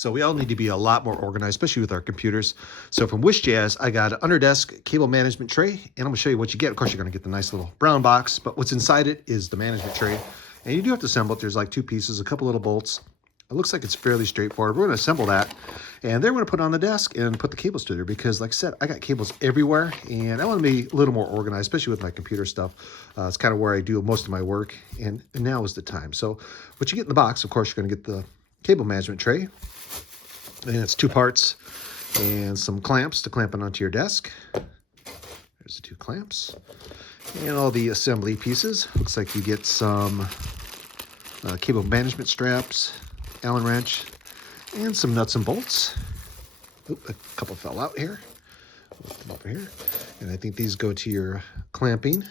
So we all need to be a lot more organized, especially with our computers. So from WishJazz, I got an under-desk cable management tray, and I'm gonna show you what you get. Of course, you're gonna get the nice little brown box, but what's inside it is the management tray. And you do have to assemble it. There's like two pieces, a couple little bolts. It looks like it's fairly straightforward. We're gonna assemble that, and then we're gonna put it on the desk and put the cables to there because, like I said, I got cables everywhere, and I wanna be a little more organized, especially with my computer stuff. It's kind of where I do most of my work, and now is the time. So what you get in the box, of course, you're gonna get the cable management tray, and it's two parts and some clamps to clamp it onto your desk. There's the two clamps and all the assembly pieces. Looks like you get some cable management straps, Allen wrench, and some nuts and bolts. Oop, a couple fell out here. Lift them over here. And I think these go to your clamping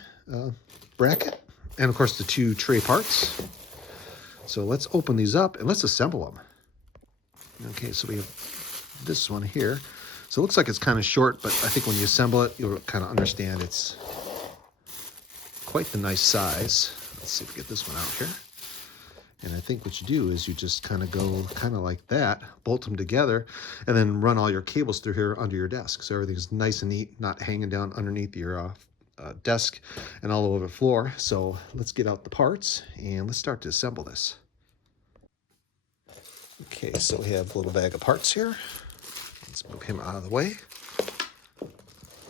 bracket. And of course the two tray parts. So let's open these up and let's assemble them. Okay, so we have this one here. So it looks like it's kind of short, but I think when you assemble it, you'll kind of understand it's quite the nice size. Let's see if we get this one out here. And I think what you do is you just kind of go kind of like that, bolt them together, and then run all your cables through here under your desk. So everything's nice and neat, not hanging down underneath your desk and all over the floor. So let's get out the parts and let's start to assemble this. Okay, so we have a little bag of parts here. Let's move him out of the way.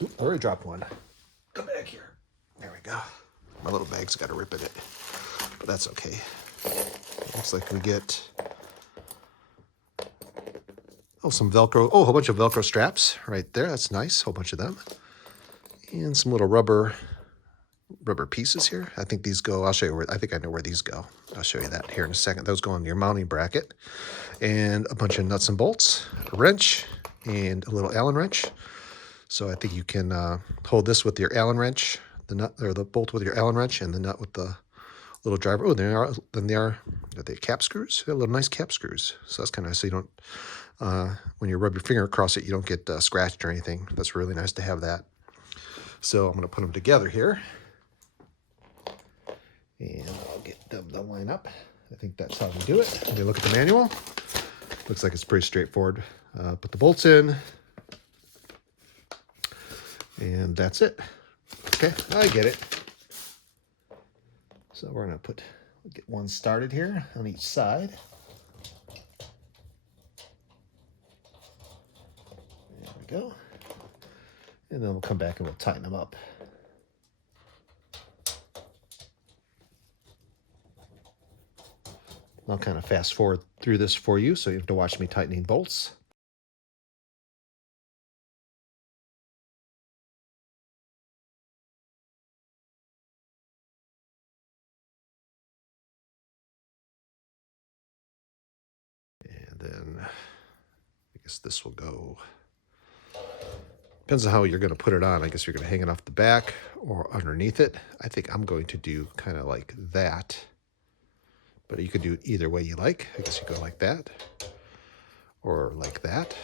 Oop, I already dropped one. Come back here. There we go. My little bag's got a rip in it, but that's okay. Looks like we get, some Velcro. Oh, a whole bunch of Velcro straps right there. That's nice. A whole bunch of them. And some little rubber pieces here. I think these go, I'll show you where, I think I know where these go. I'll show you that here in a second. Those go on your mounting bracket. And a bunch of nuts and bolts, a wrench, and a little Allen wrench. So I think you can hold this with your Allen wrench, the nut or the bolt with your Allen wrench, and the nut with the little driver. Oh, are they cap screws? They're little nice cap screws. So that's kind of nice. So you don't, when you rub your finger across it, you don't get scratched or anything. That's really nice to have that. So I'm going to put them together here. And I'll get them to line up. I think that's how we do it. When you look at the manual, looks like it's pretty straightforward. Put the bolts in, and that's it. Okay, I get it. So we're gonna get one started here on each side. There we go. And then we'll come back and we'll tighten them up. I'll kind of fast forward through this for you, so you have to watch me tightening bolts. And then I guess this will go, depends on how you're going to put it on. I guess you're going to hang it off the back or underneath it. I think I'm going to do kind of like that. But you could do it either way you like. I guess you go like that or like that.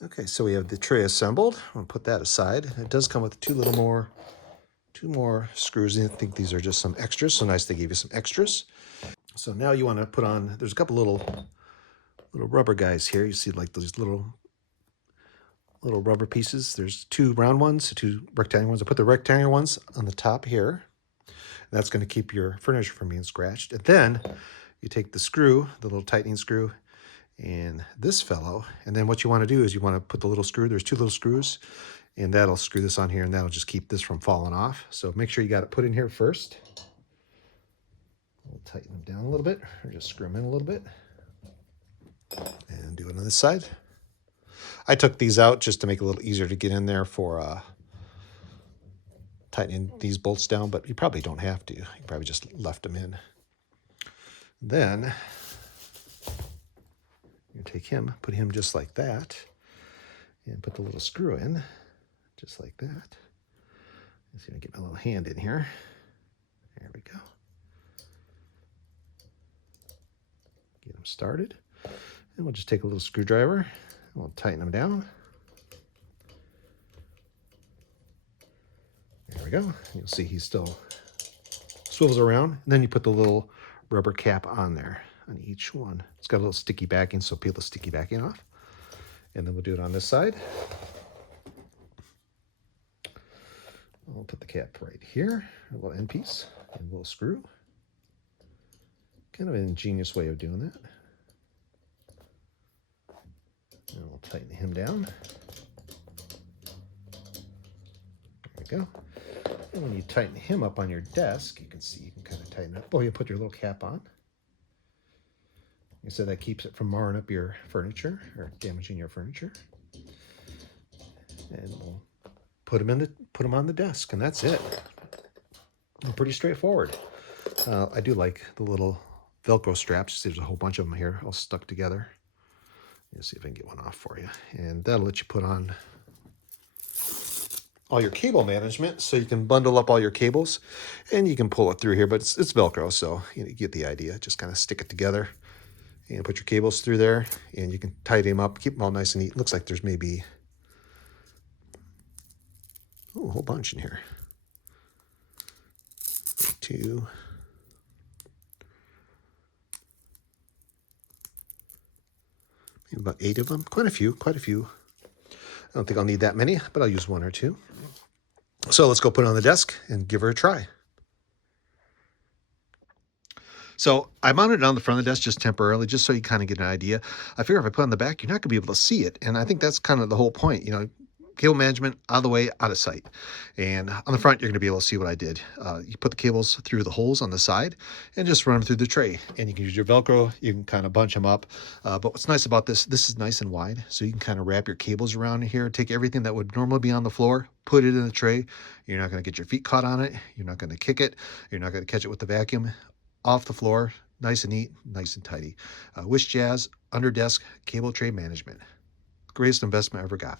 Okay, so we have the tray assembled. I'm gonna put that aside. It does come with two more screws. I think these are just some extras. So nice they gave you some extras. So now you want to put on, there's a couple little rubber guys here. You see like those little rubber pieces. There's two round ones, two rectangular ones. I put the rectangular ones on the top here. That's going to keep your furniture from being scratched. And then you take the screw, the little tightening screw, and this fellow. And then what you want to do is you want to put the little screw. There's two little screws, and that'll screw this on here, and that'll just keep this from falling off. So make sure you got it put in here first. We'll tighten them down a little bit, or just screw them in a little bit. And do it on this side. I took these out just to make it a little easier to get in there for tightening these bolts down, but you probably don't have to. You probably just left them in. Then you take him, put him just like that, and put the little screw in, just like that. Let's see if I get my little hand in here. There we go. Get them started. And we'll just take a little screwdriver, and we'll tighten them down. There we go. You'll see he still swivels around. And then you put the little rubber cap on there. on each one. It's got a little sticky backing, so peel the sticky backing off. And then we'll do it on this side. I'll put the cap right here, a little end piece, and a little screw. Kind of an ingenious way of doing that. And we'll tighten him down. There we go. And when you tighten him up on your desk, you can see you can kind of tighten it up. Oh, you put your little cap on. You said that keeps it from marring up your furniture or damaging your furniture. And we'll put them on the desk, and that's it. Pretty straightforward. I do like the little Velcro straps. There's a whole bunch of them here, all stuck together. Let's see if I can get one off for you, and that'll let you put on all your cable management, so you can bundle up all your cables, and you can pull it through here. But it's Velcro, so you get the idea. Just kind of stick it together, and put your cables through there, and you can tidy them up, keep them all nice and neat. Looks like there's maybe a whole bunch in here. 2. Maybe about 8 of them. Quite a few. I don't think I'll need that many, but I'll use 1 or 2. So let's go put it on the desk and give her a try. So I mounted it on the front of the desk just temporarily, just so you kind of get an idea. I figure if I put it on the back, you're not going to be able to see it. And I think that's kind of the whole point, cable management out of the way, out of sight. And on the front, you're going to be able to see what I did. You put the cables through the holes on the side and just run them through the tray. And you can use your Velcro. You can kind of bunch them up. But what's nice about this is nice and wide. So you can kind of wrap your cables around here, take everything that would normally be on the floor, put it in the tray. You're not going to get your feet caught on it. You're not going to kick it. You're not going to catch it with the vacuum. Off the floor, nice and neat, nice and tidy. WishJazz under desk cable tray management. Greatest investment I ever got.